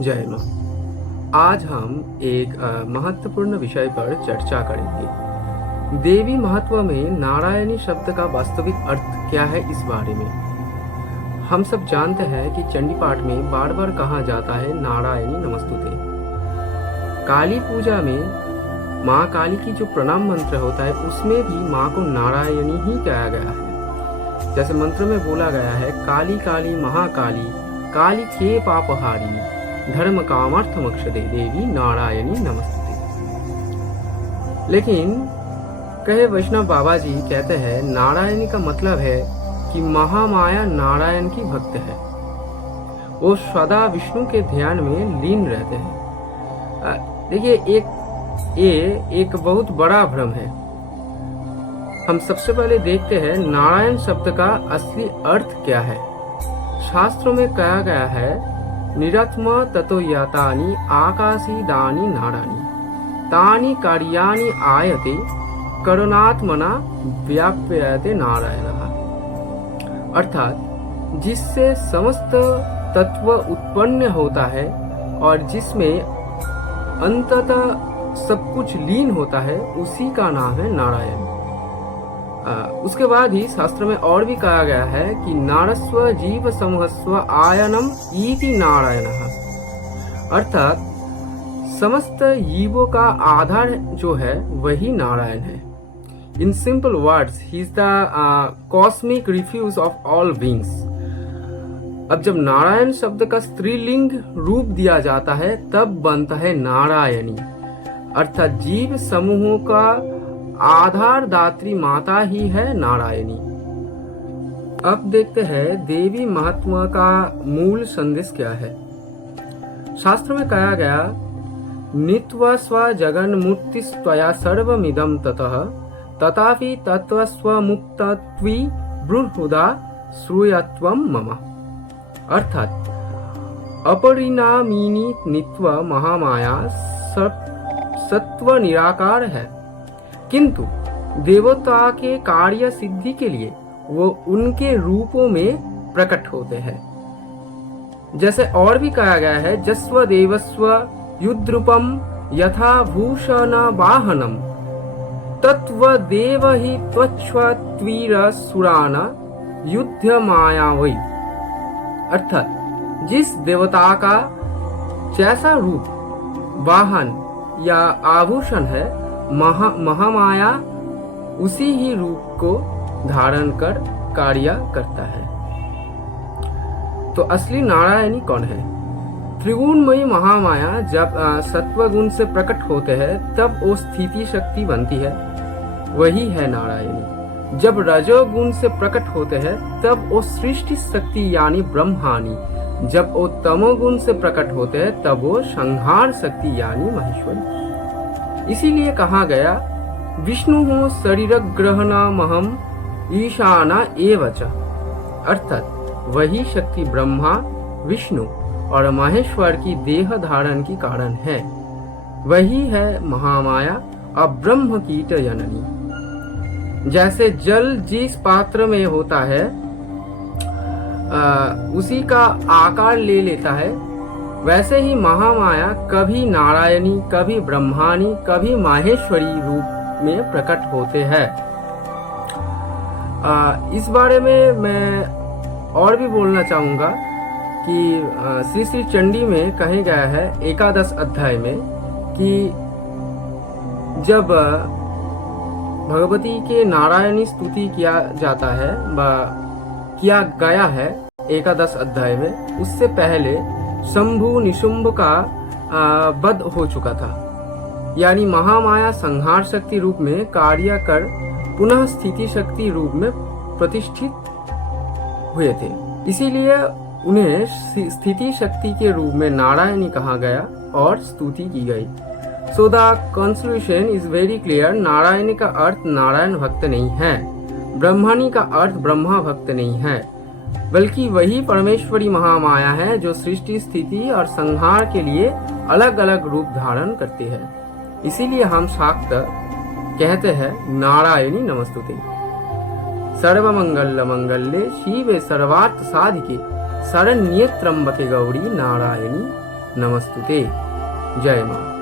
जय मां। आज हम एक महत्वपूर्ण विषय पर चर्चा करेंगे। देवी महत्व में नारायणी शब्द का वास्तविक अर्थ क्या है, इस बारे में। हम सब जानते हैं कि चंडी पाठ में बार बार कहा जाता है नारायणी नमस्तुते। काली पूजा में माँ काली की जो प्रणाम मंत्र होता है उसमें भी माँ को नारायणी ही कहा गया है। जैसे मंत्र में बोला गया है, काली काली महाकाली काली थे पापहारिणी धर्म कामार्थ मोक्षदे देवी नारायणी नमस्ते। लेकिन कहे वैष्णव बाबा जी कहते हैं नारायणी का मतलब है कि महामाया नारायण की भक्त है। वो सदा विष्णु के ध्यान में लीन रहते हैं। देखिए, एक बहुत बड़ा भ्रम है। हम सबसे पहले देखते हैं नारायण शब्द का असली अर्थ क्या है। शास्त्रों में कहा गया है, निरत्म ततो यातानि आकाशी दानी नारायणी तानि कार्याणि आयते करुणात्मना व्याप्यते नारायणः। अर्थात जिससे समस्त तत्व उत्पन्न होता है और जिसमें अंततः सब कुछ लीन होता है, उसी का नाम है नारायण। उसके बाद ही शास्त्र में और भी कहा गया है कि नारस्व जीव समूहस्व आयनम इति नारायणः। अर्थात समस्त जीवों का आधार जो है वही नारायण है। In simple words, he is the cosmic refuse of all beings. अब जब नारायण शब्द का स्त्रीलिंग रूप दिया जाता है तब बनता है नारायणी। अर्थात जीव समूहों का आधार दात्री माता ही है नारायणी। अब देखते हैं देवी महत्व का मूल संदेश क्या है। शास्त्र में कहा गया, नित्व स्व जगन मूर्ति स्वया सर्वमिदं ततः तथापि तत्व स्व मुक्तत्वी ब्रूहुदा श्रूयत्वम मम। अर्थात अपरिणामिनी नित्व महामाया सत्व निराकार है, किंतु देवता के कार्य सिद्धि के लिए वो उनके रूपों में प्रकट होते हैं। जैसे और भी कहा गया है, जस्व देवस्व युद्रूपम यथा भूषण वाहनम तत्व देव ही त्वच्वीर सुरान युद्ध मायावई। अर्थात जिस देवता का जैसा रूप वाहन या आभूषण है, महामाया उसी ही रूप को धारण कर कार्य करता है। तो असली नारायणी कौन है? त्रिगुणमयी महामाया जब सत्वगुण से प्रकट होते हैं तब वो स्थिति शक्ति बनती है, वही है नारायणी। जब रजोगुण से प्रकट होते हैं तब वो सृष्टि शक्ति यानी ब्रह्मानी। जब वो तमोगुण से प्रकट होते हैं तब वो संहार शक्ति यानी महेश्वरी। इसीलिए कहा गया, विष्णु शरीर ग्रहणमहम ईशाना एवच। अर्थात वही शक्ति ब्रह्मा, विष्णु और महेश्वर की देह धारण की कारण है। वही है महामाया और ब्रह्म कीट जननी। जैसे जल जिस पात्र में होता है उसी का आकार ले लेता है, वैसे ही महामाया कभी नारायणी, कभी ब्रह्मानी, कभी माहेश्वरी रूप में प्रकट होते हैं। इस बारे में मैं और भी बोलना चाहूंगा कि श्री श्री चंडी में कहे गया है एकादश अध्याय में कि जब भगवती के नारायणी स्तुति किया जाता है किया गया है एकादश अध्याय में, उससे पहले शंभु निशुंभ का वध हो चुका था। यानी महामाया संहार शक्ति रूप में कार्य कर पुनः स्थिति शक्ति रूप में प्रतिष्ठित हुए थे। इसीलिए उन्हें स्थिति शक्ति के रूप में नारायणी कहा गया और स्तुति की गई। So the conclusion is very clear. Narayani का अर्थ नारायण भक्त नहीं है, ब्रह्मणी का अर्थ ब्रह्मा भक्त नहीं है, बल्कि वही परमेश्वरी महामाया है जो सृष्टि स्थिति और संहार के लिए अलग अलग रूप धारण करती है। इसीलिए हम शाक्त कहते हैं नारायणी नमस्तुते। सर्वमंगल मंगल्ये शिवे सर्वार्थ साधिके शरण्ये त्र्यंबके गौरी नारायणी नमस्तुते। जय माँ।